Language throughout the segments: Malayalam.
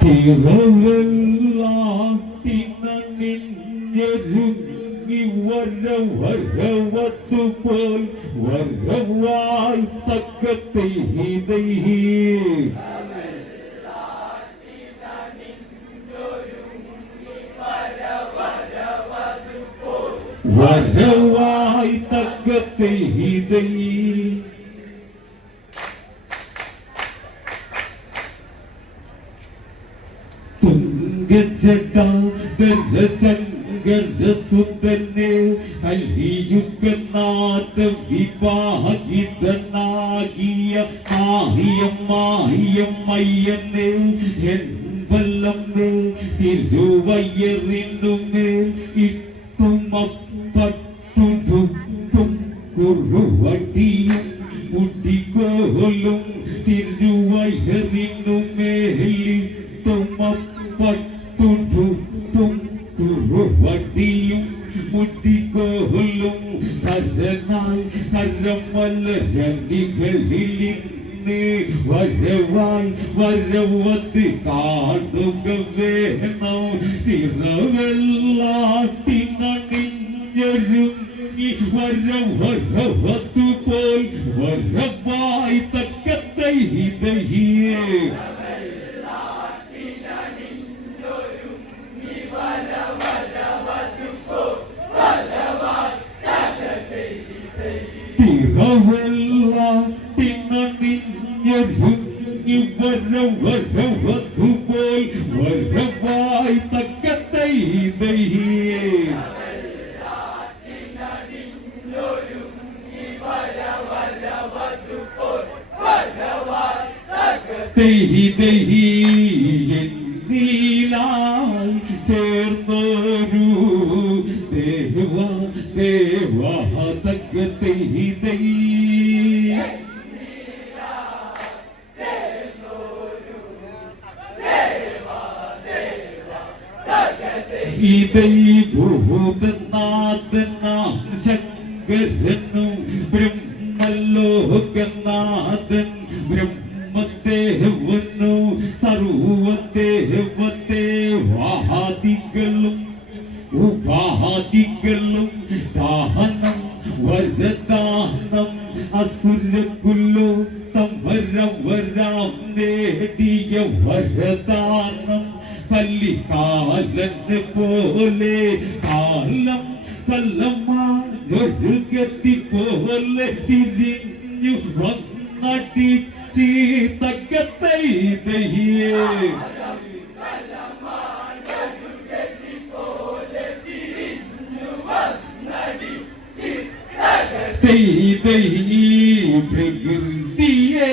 തിരവെള്ളാട്ടിനണിഞ്ഞൊരുങ്ങി വര വരവത്തുപോൽ വരവായി തക്കത്തെ വരവായി തക്കത്തെ ശങ്കരസുന്ദരനെ കലിയുഗനാഥ വിവാഹിതനാകിയ മാഹിയം മാഹിയം അയ്യനെ എൻവല്ലമ്മേ തിരുവയ്യറിനുമേൽ ഇട്ടുമപ്പട്ടും കുറുവടിയും തെഹി ദേഹി എന്നീലായി ചേർന്നൊരു ദേവ ദേവ തക തെഹി തെഹി ഇതൈ ഭൂതനാഥനാം ശങ്കരനും ബ്രഹ്മലോകനാഥൻ വരദാനം കല്ലിക്കാലന് പോലെ കാലം കല്ലമാരൊഴുകത്തി പോലെ തിരിഞ്ഞു വന്നടിച്ച് തക്കത്തെ ദഹിയേ പ്രകൃതിയെ.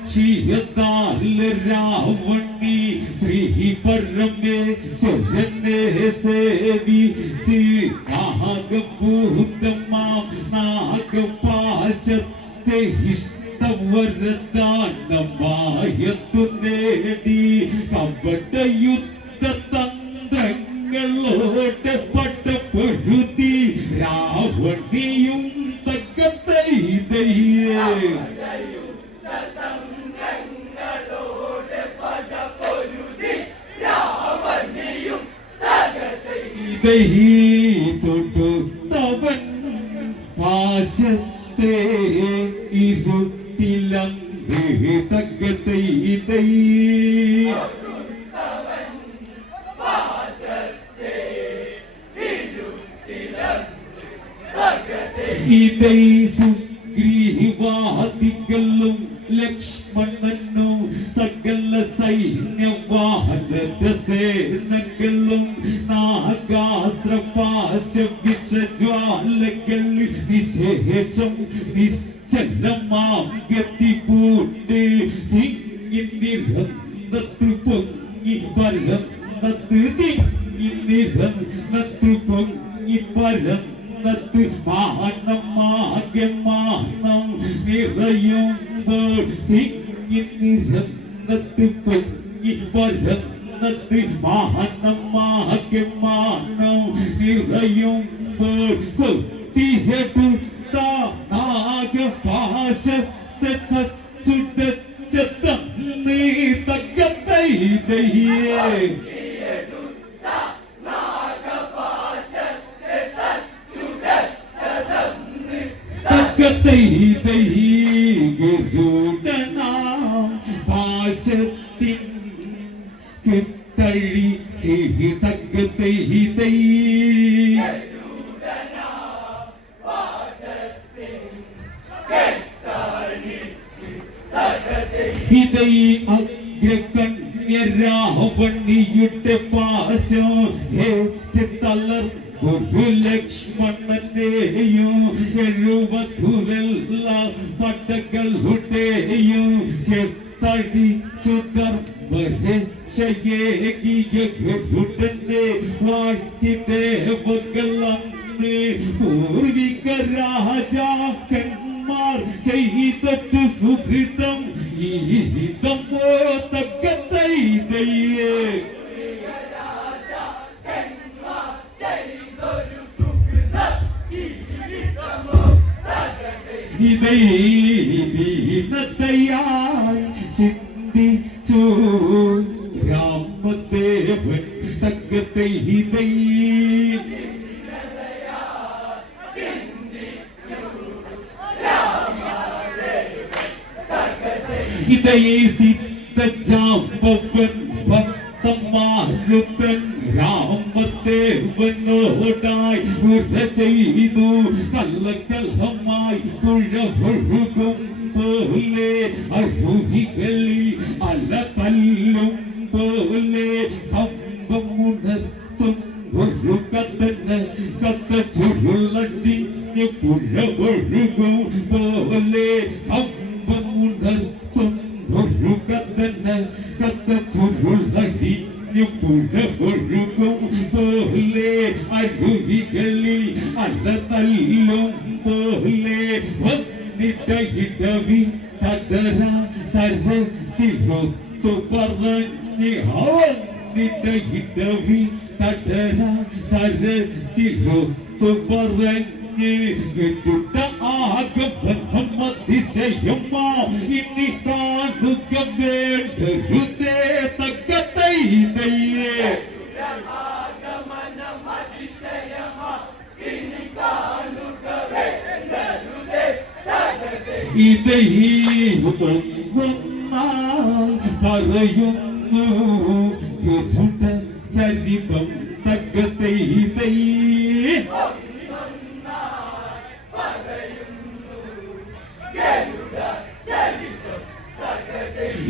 തകത്തെ രാവണി ശ്രീ പരമേ സ്വരനെ സേവി നാഗഭൂതമാം നാഗപാശത്തെ ഇഷ്ടവരദാനമായത്തു നേടി കപട യുദ്ധ തന്ത്രങ്ങളോട് പട്ടപ്പൊഴുതി രാവണിയും തക്കത്തെ ദയ്യേ തവൻ പാശത്തെ ഇരുട്ടിലങ്ക് തകത്തെ തൈ ഇതൈ. സുഗ്രീവാദികളും ലക്ഷ്മണനും സകല സൈന്യവാനര സേനകളും നാഗാസ്ത്രപാശ വിഷജ്വാലകൾ നിശേഷം നിശ്ചലമാം ഗതി പൂണ്ട് തിങ്ങി നിരന്തത്ത് പൊങ്ങി പരന്നത്ത് തിങ്ങി നിരന്തത്ത് പൊങ്ങി പരന്നത്ത് മാനം ആകെ മാനം നിറയുമ്പോൾ തിങ്ങി നിരന്നത്ത് പൊങ്ങി പരന്നത് മാനമാകെ മാനം നിറയുമ്പോൾ കൊത്തിയെടുത്ത നാഗപാശത്തെ തച്ചുടച്ച തന്നീ തകത്തൈ ദയ്യേ തക്കത്തൈ ഗരുഡനാം പാശത്തിൻ കിട്ടഴി ചെയ് തക്കത്തൈ ഇതൈ ദീനതയായി ചിന്തിച്ചു രാമദേവൻ തക്കത്തെ ഇതൈ ഇതൈ സിദ്ധജാമ്പവൻ ഭക്തമാരുതൻ രാമദേവനോടായി ഉര ചെയ്തു. കള്ളക്കള്ളമായി തുഴ ഒഴുകും പോലെ അരുവികളിൽ പോലെ അരുവികളിൽ അല തല്ലും പോലെ വന്നിട്ട ഇടവി തടര തരത്തിലൊത്തു പറഞ്ഞ് വന്നിട്ട ഇടവി തടര തരത്തിലൊത്തു പറഞ്ഞ് കെട്ടുട്ട ആകെ ബ്രഹ്മതിശയമ്മ ഇനി കാണുക വേണ്ടരുതേ തക്കത്തൈ ഇതൈ പറയുന്നു ഗരുഡ ചരിതം തക്കത്തൈ ദൈ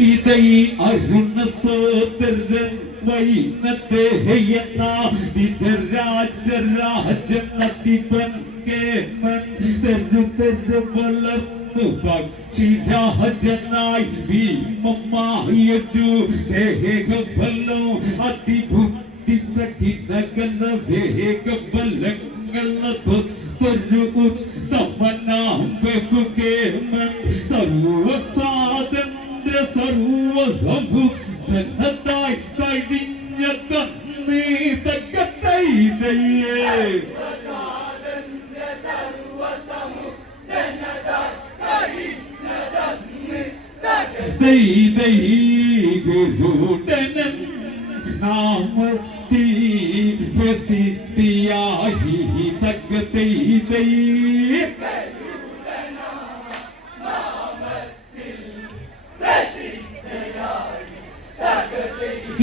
ഇതൈ അരുണ സോദരൻ വൈനത്തേയന നിജരാജരാജനതിപൻ കേമൻ തെരു തെരു വളർന്നു പക്ഷിരാജനായി ഭീമമായൊരു ദേഹബലം അതിബുദ്ധി കഠിനകല വേഗബലങ്ങള തൊരു ഉത്തമനാം ബഹുകേമൻ സർവസാതന്ത്ര സർവസമുദ്ധനത്തായി കഴിഞ്ഞ തന്നീ തക്കത്തൈ ദയ്യേ ദൈ ദൈ ഗുരുടനൻ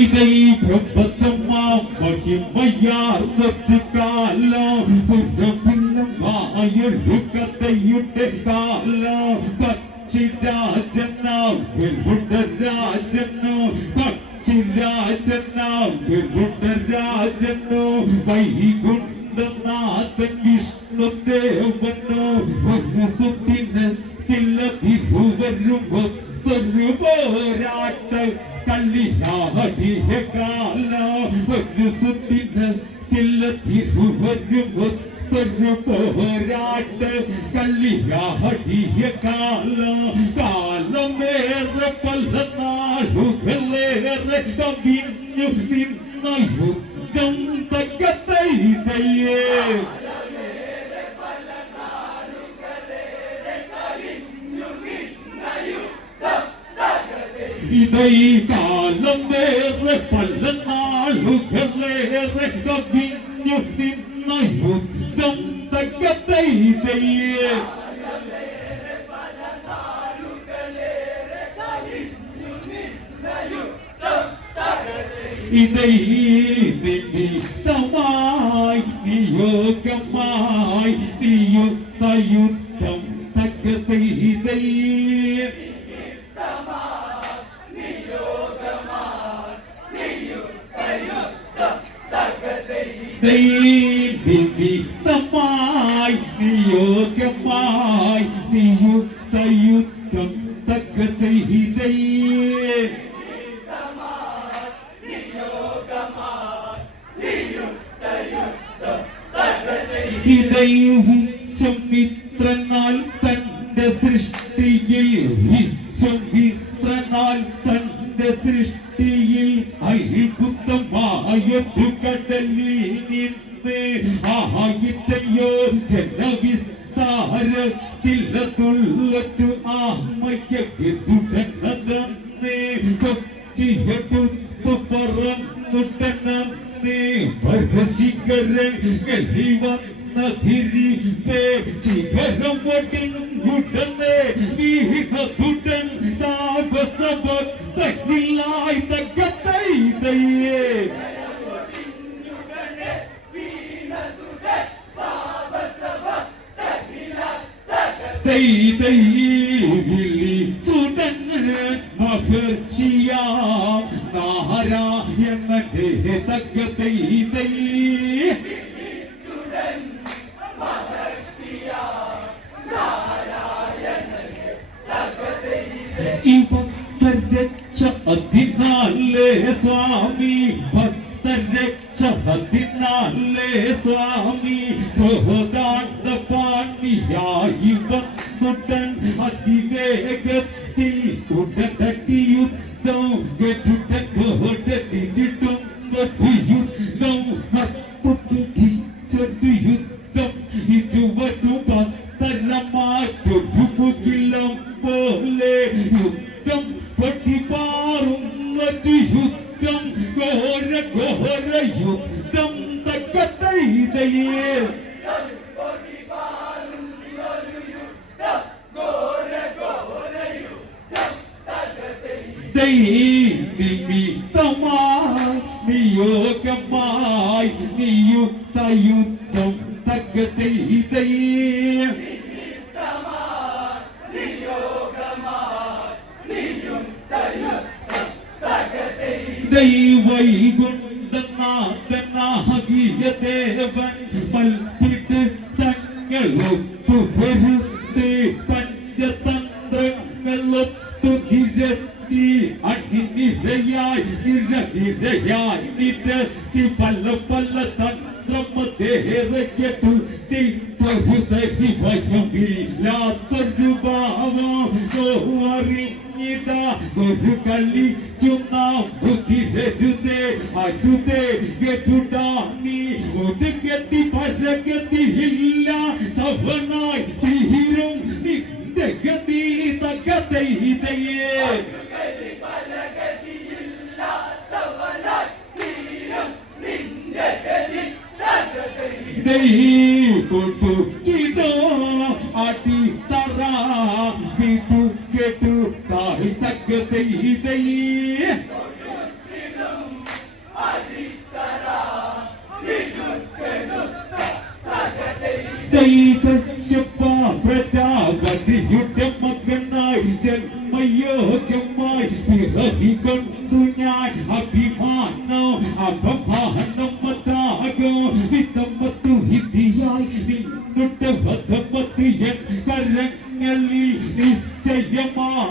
നാമത്തിൽ പ്രസിദ്ധിയായി തക്കത്തൈ ദൈ ഇതൈ പ്രബദ്ധമാം മഹിമയാർന്നൊരു കാലം കഥയുടെ കാലം. പക്ഷിരാജനാം ഗരുഡരാജനോ പക്ഷിരാജനാം ഗരുഡരാജനോ വൈകുണ്ഠനാഥൻ വിഷ്ണുദേവനോ ഒരു സുദിനത്തിലതിരുവരുമ്പോ ഒരു പോരാട്ട കള്ളിയാടിയ കാല ഒരു സുദിനത്തിലതിരുവരുമ്പോ തൊരു പോരാട്ട് കള്ളിയാടിയ കാലം കാലമേറെ പല നാളുകളേറെ കവിഞ്ഞു നിന്ന യുദ്ധം തകത്തൈതയേ ഇതൈ കാലം വേറെ പല നാളുകളേറെ കവിഞ്ഞു നിന്ന യുദ്ധം തകത്തൈതയേ ഇതൈ നിമിത്തമായി നിയോഗമായി നിയുക്ത യുദ്ധം തകതൈതൈ നിമിത്തമായി നിയോഗമായി നിയുക്തയുക്തം യുദ്ധം തകതൈതൈ വിശ്വമിത്രനാൽ തന്റെ സൃഷ്ടിയിൽ വിശ്വമിത്രനാൽ തന്റെ സൃഷ്ടിയിൽ അത്ഭുതമായൊരു കടലിൽ നിന്ന് ആയിട്ടയോ ജനവിസ്താരത്തിലതുള്ളൊരു ആമയ്ക്ക് തുടങ്ങതന്നേ കൊറ്റിയെടുത്തു പറന്നുടനേ പരശിഖരങ്ങളിൽ വന്നതിരി ശിഖരം ഒടിഞ്ഞുടനെ വീണതുടൻ താപസഭക്തനിലായി തകത്തൈതയേ മഹർഷിയാം നാരായണന്റെ തകതൈതൈ അതിനാലേ സ്വാമി ഭക്തരക്ഷ അതിനാലേ സ്വാമി ക്രോധാന്ത യുദ്ധം തക്കത്തൈതയേ നിമിത്തമായി നിയോഗമായി നിയുക്ത യുദ്ധം തകതൈതയേ ദൈവൈകുണ്ടനാഥനാകിയ ഒരു കളിക്കുന്ന ബുദ്ധിരരുതേ അരുതേ കെട്ടുടാണി ഒതുക്കെത്തി പരഗതിയില്ല തവനായി തീരും നിന്റെ ഗതി തകതൈതയേ കൊട്ടു കിടോ വിട്ടു താഴ് തകതൈതയേ ദൈവച്ചപ്പ പ്രജാപതിയുടെ മകനായി ജന്മയോഗ്യമായി പിറവികൊണ്ടു ഞാൻ അഭിമാനോ അപമാനം മതാകോ വിതമത്തു ഹിതിയായി നിന്നുടെ വധമത്ത് എൻ കരങ്ങളിൽ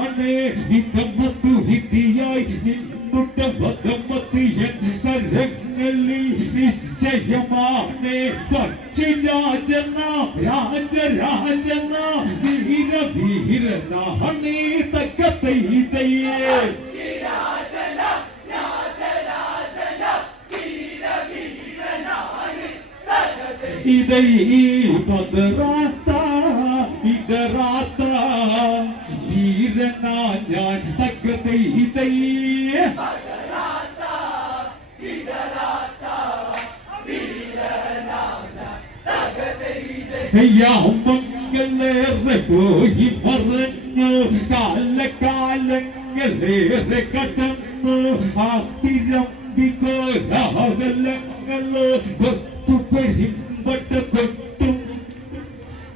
നിശ്ചയമാണ് വിതമത്തു ഹിതിയായി നിന്നുടെ വധമത്ത് എൻ കരങ്ങളിൽ നിശ്ചയ ധൈര്യമാണ് പക്ഷിരാജന രാജരാജന വീര വീരനാണ് തക്കത്തൈ തയ്യേ ഇതൈ പതറാത്ത തിരമ്പിക്കോലാകലങ്ങൾ കൊത്തുപെരിമ്പട്ട കൊട്ടും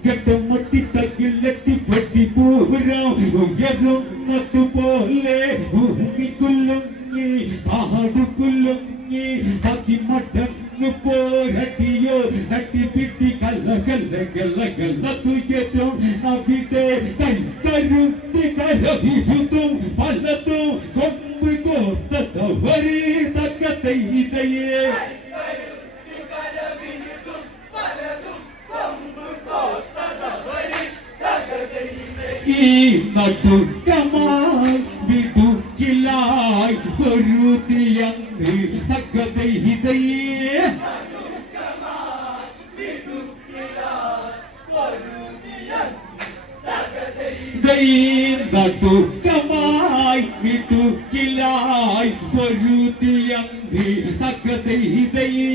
കെട്ടുമുട്ടി തകിലട്ടി പെട്ടി പൂരം ഉയരുന്നതുപോലെ ഭൂമി കുലുങ്ങി കാട് കുലുങ്ങി. അതിമടങ്ങ് പോരട്ടിയോ തട്ടി പിട്ടി കല്ല കല്ല കല്ല കല്ല തുയറ്റും. അവിടെ കൈ കരുത്തി കരവിരുതും പലതും കൊമ്പ് കോർത്തവരി തക്കത്തെ ഇതയേ ഈ നടുക്കമായി വിടുക്കിലായി പൊരുതിയന്ന് തക്കതൈതയേ നടുക്കമായി വിടുക്കിലായി പൊരുതിയന്ന് തക്കതൈതയേ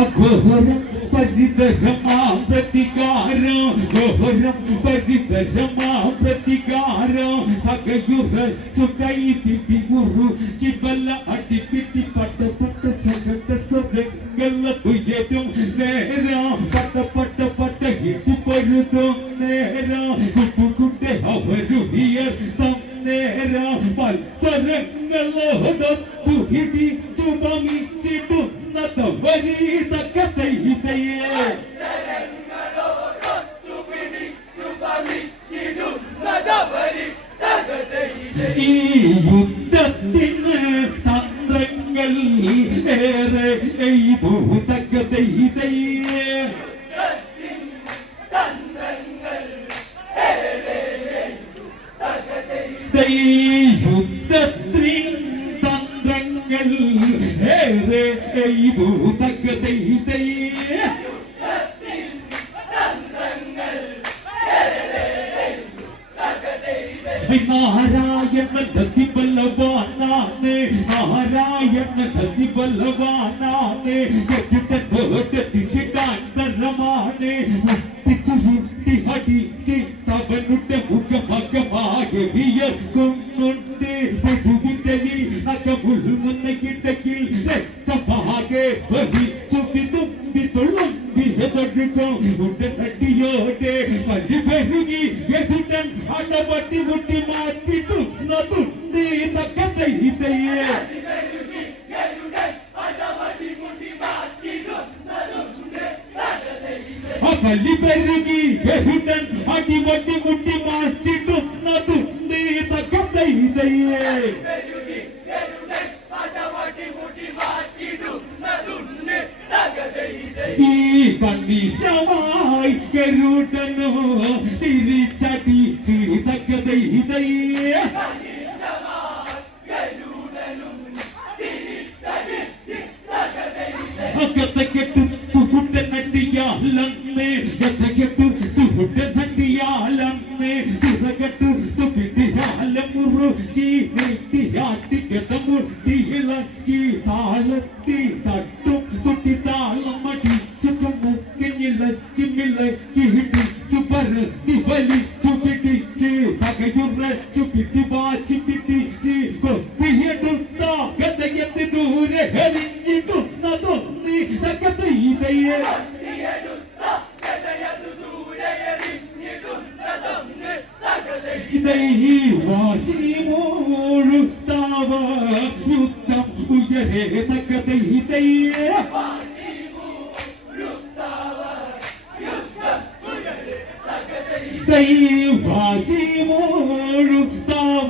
അഘോരം പരിതരമാ പ്രതികാരം ഘോരം പരിതരമാ പ്രതികാരം പകയുറച്ചു കൈ തിട്ടി മുറു കിബല അടിപ്പിട്ടി പട്ട പട്ട സകട്ട സ്വരങ്ങള തുയരും നേരം പട്ട പട്ട പട്ട ഹിട്ടു പരുതും നേരം കുട്ടുകുട്ട അവരുഹിയർ തം നേരം മത്സരങ്ങളോടൊത്തു ഹിടിച്ചു ഭമിച്ചിടുന്നതവരീ തക്കതൈതയേ ഈ യുദ്ധത്തിന് തന്ത്രങ്ങൾ ഏറെ എയ്തു തക്കതൈതയേ യുദ്ധത്തിൻ തന്ത്രങ്ങൾ ഏറെ എയ്തു തക്കതൈതയേ നാരായണ ഗതി ബലവാനാണ് നാരായണ ഗതി ബലവാനാണ് തിരിക്കാൻ തരമാണ് ചുരുട്ടി അടിച്ച് തവനുടെ அகவியர் கொண்டு புகுதனி அகமுள் மன்னகிடக்கில் ரத்தமாக வகிச்சுபி தும்பி துளும்பி எதடுக்கும் உடனடியோடே வலிபெருகி எதுடன் அடபட்டி முட்டி மாற்றிட்டும் நதுண்டு இந்த கதை இதையே பள்ளி பெருகி எதுடன் அடிமட்டி മിളക്കി ഹിടിച്ചു പരത്തി വലിച്ചു പിടിച്ച് പകയുറച്ചു പിടി വാച്ചി പിടിച്ച് കൊത്തിയെടുത്ത ഗതയത്ത് ദൂരെ എറിഞ്ഞിടുന്നതൊന്നി തക്കത്ത് ഇതയെ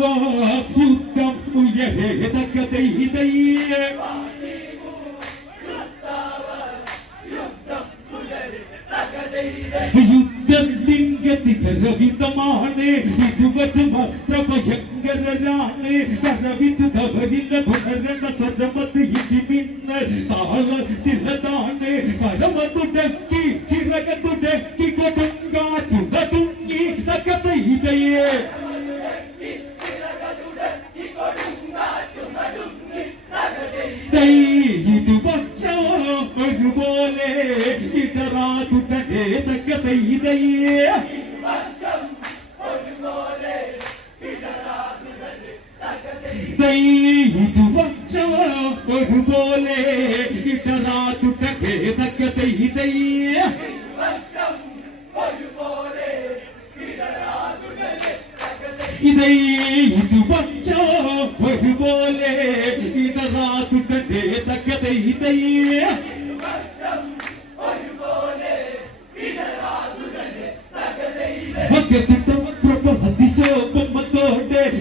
ദൈവാശിമോഴുത്താവായുദ്ധം ഉയരേതക്ക ദൈതയ്യേ യുദ്ധത്തിങ്കതികരവിതമാണ് ഇരുവരും അത്ര ഭയങ്കരരാണ് കരവിധവരില്ല തുടരണ സരമത് ഇടിമിന്നൽ. താളത്തിലതാണ് പരമതുടക്കി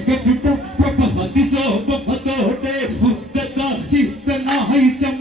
ಗೆದ್ದಿದ್ದ ಪ್ರಭ ಹತಿಸೋ ಬೊಬ್ಬತೋಟೆ ಉದ್ದದ ಚಿತ್ತನ ಹೈಚಮ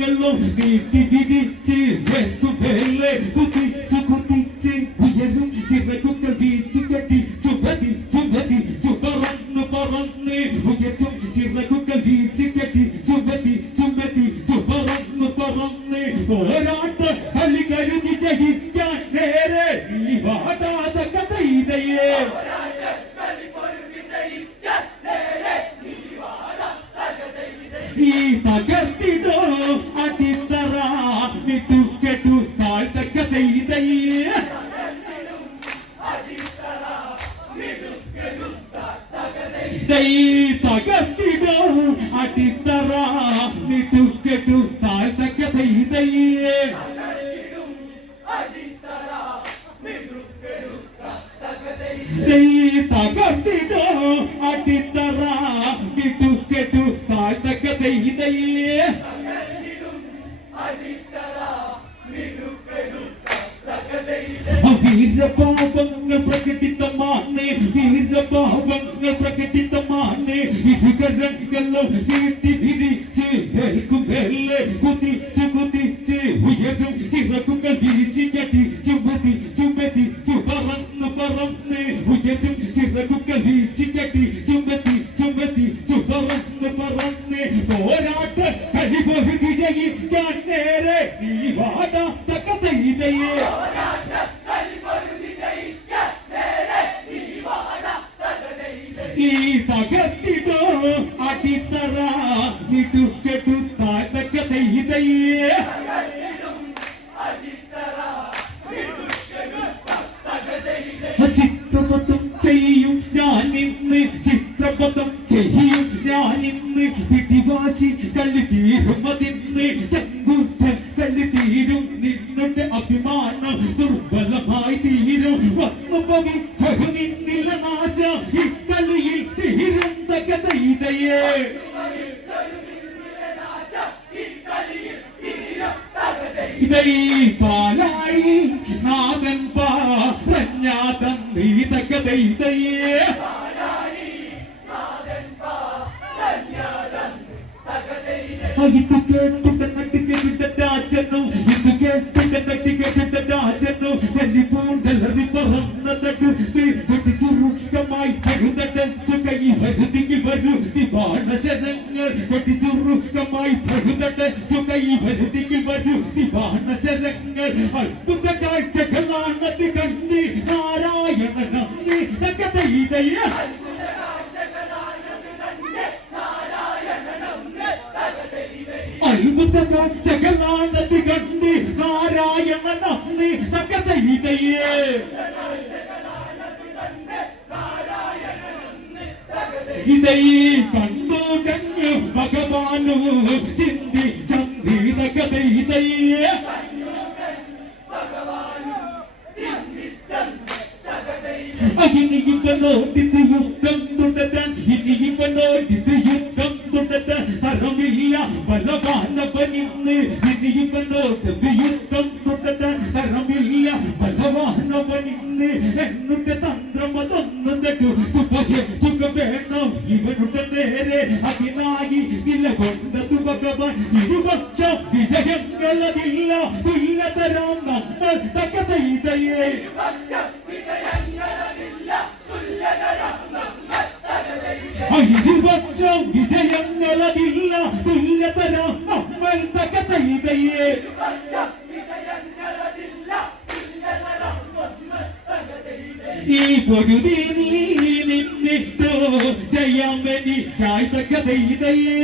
வெல்லும் தகர்த்திடோ அடித்த മുപ്പത്തി കൊടിച്ചുറുക്കമായി പൊഴുതട്ടെ ചുകൈ വരുതിയിൽ വരൂ. ദിവാണശരങ്ങൾ അത്ഭുത കാഴ്ചകളാണത് കണ്ടി നാരായണ നന്ദി. തകതൈതയ അത്ഭുത കാഴ്ചകളാണത് കണ്ടി നാരായണ നന്ദി. തകതൈതയേ ഇതൈ കണ്ടു ഭഗവാനു ചിന്തി ചന്ദിത കഥ ഇതയ്യ ഇനിയിപ്പനോടിത് യുദ്ധം തുടരാൻ ഇനിയിപ്പനോടിത് യുദ്ധം തുടരാൻ തരമില്ല ബലവാനവനിന്ന് ഇനിയിപ്പനോടിത് യുദ്ധം തുടരാൻ തരമില്ല ബലവാനവനിന്ന് എന്നുടെ തന്ത്രം അതൊന്നും തെറ്റു ഭഗവാൻ ഇരുപക്ഷം വിജയങ്ങളതില്ല തുല്യതരാം നമ്മൾ തക്ക ചെയ്തയേ. ഇരുപക്ഷം വിജയങ്ങളതില്ല തുല്യതരാം നമ്മൾ തക്ക ചെയ്തയേ. ഈ പൊരുതി നീ നിന്നിട്ടോ വേണ്ടി കായ്തക്ക ദൈതയേ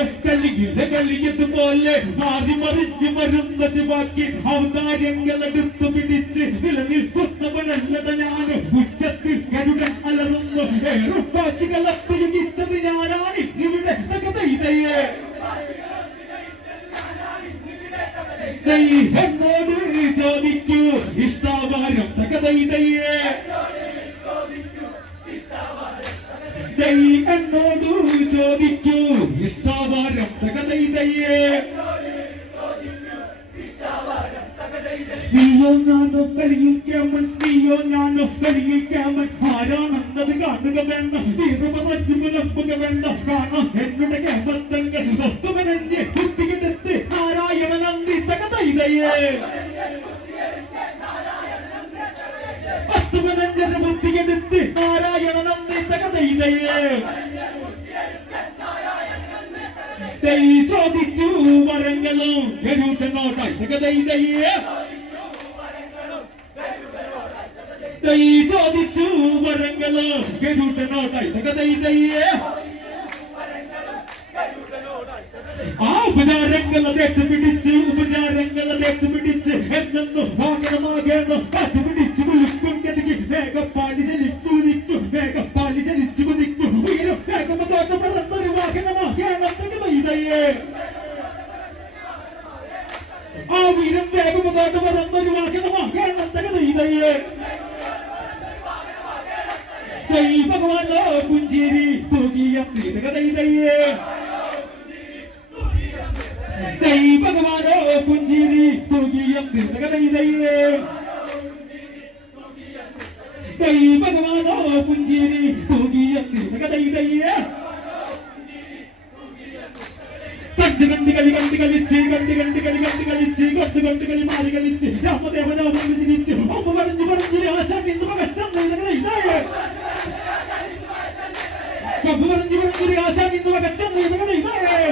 പകിടം കളിയില്ല കളിയത് പോലെ മാറി മറിഞ്ഞു വരുന്നത് ബാക്കി അവതാരങ്ങൾ എടുത്തു പിടിച്ച് നിലനിൽക്കുന്നവനല്ലട ഞാൻ ഉച്ചത്തിൽ കരുടൻ അലറുന്നു. ഏറുപ്പാച്ചുകൾ പ്രയോഗിച്ചത് ഞാനാണ്. ഇവിടെ ദൈ എന്നോട് ചോദിക്കൂ. ഇഷ്ടാവാരം തകതൈതയേ ദൈ എന്നോടു ചോദിക്കൂ. ഇഷ്ടാവാരം തകതൈതയേ നീയോ ഞാനോ കളിയിൽ ക്യാമൻ നീയോ ഞാനോ കളിയിൽ ക്യാമൻ. ആരാണെന്നത് കാണുക വേണ്ട. തീർമലമ്പുക വേണ്ട. കാണാം എന്നുടെ കേമത്തങ്ങൾ. ഒത്തുമനഞ്ഞ് കുത്തികിടത്ത് നാരായണ നന്ദി തകതൈതയേ ഒത്തുമനഞ്ഞ ബുദ്ധിയെടുത്ത് നാരായണ തകതൈതയേ ദൈ ചോദിച്ചു മരങ്ങളും ദൈ ചോദിച്ചു വരങ്ങളും ഗരുഡനോടായി തകതൈതയേ ആ ഉപചാരങ്ങൾ അതേറ്റ് പിടിച്ച് ഉപചാരങ്ങൾ അതേറ്റ് പിടിച്ച് എന്നു വാങ്ങണമാകണം? അത് പിടിച്ച് വിളിക്കുന്നതിക്ക് വേഗപ്പാടി ചലിച്ചു കുതിക്കും വേഗപ്പാടി ചലിച്ചു കുതിക്കും. ഉയരം ആ വീരം വേഗമതോട്ട് പറന്നൊരു വാഹനമാകണം? ഭഗവാനോ പുഞ്ചിരി തകതൈതയേ ദൈ ഭഗവാനോ പുഞ്ചിരി തൂകിയ തകതൈതയേ ദൈ ഭഗവാനോ പുഞ്ചിരി തൂകിയ തകതൈതയേ കണ്ട് കണ്ട് കളി കണ്ട് കളിച്ച് കണ്ട് കണ്ട് കളി കണ്ട് കളിച്ച് കണ്ട് കണ്ട് കളി മാറി കളിച്ച് രാമദേവനോ ചിരിച്ച് അമ്മ പറഞ്ഞു പറഞ്ഞു ആശാൻ ഇന്ന് പകച്ചേ അമ്മ പറഞ്ഞു പറഞ്ഞു ആശാൻ ഇന്ന് പകച്ചേ ഇതായേ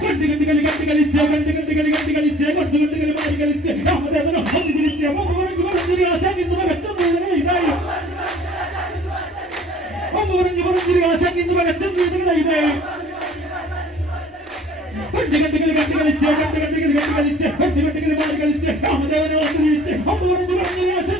കണ്ട് കണ്ട് കളി കണ്ട് കളിച്ച് കണ്ട് കണ്ട് കളി കണ്ട് കളിച്ച് കൊണ്ട് കണ്ട് കളി മാറി കളിച്ച് രാമദേവനോ ചിരിച്ച് അമ്മ പറഞ്ഞു പറഞ്ഞു ആശാൻ ഇന്ന് പകച്ചേ ഇതായേ അമ്മ പറഞ്ഞു പറഞ്ഞു ആശാൻ ഇന്ന് പകച്ചേ ഇതായേ കണ്ട് കണ്ട് കളി കണ്ട് കളിച്ച് കണ്ട് കണ്ട് കളി കണ്ട് കളിച്ച് കണ്ട് കണ്ട് കളി മാറി കളിച്ച് രാമദേവനെ ഓർത്ത് ജീവിച്ച് അമ്മ പറഞ്ഞു പറഞ്ഞു ആശ